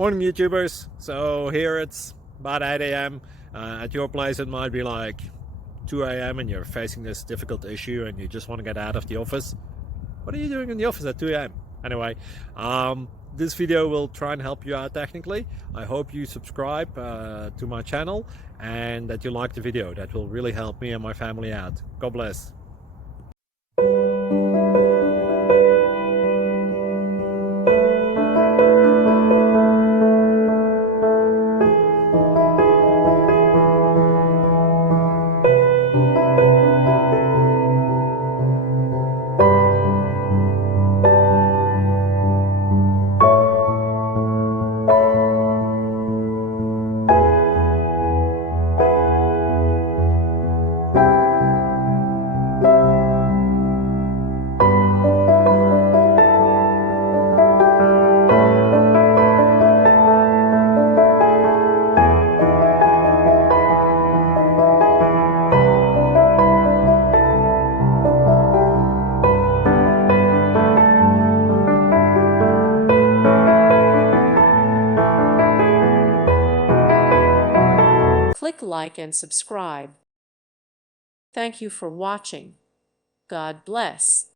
Morning YouTubers. So here it's about 8 a.m. At your place it might be like 2 a.m. and you're facing this difficult issue and you just want to get out of the office. What are you doing in the office at 2 a.m.? Anyway, this video will try and help you out technically. I hope you subscribe to my channel and that you like the video. That will really help me and my family out. God bless. Click like and subscribe. Thank you for watching. God bless.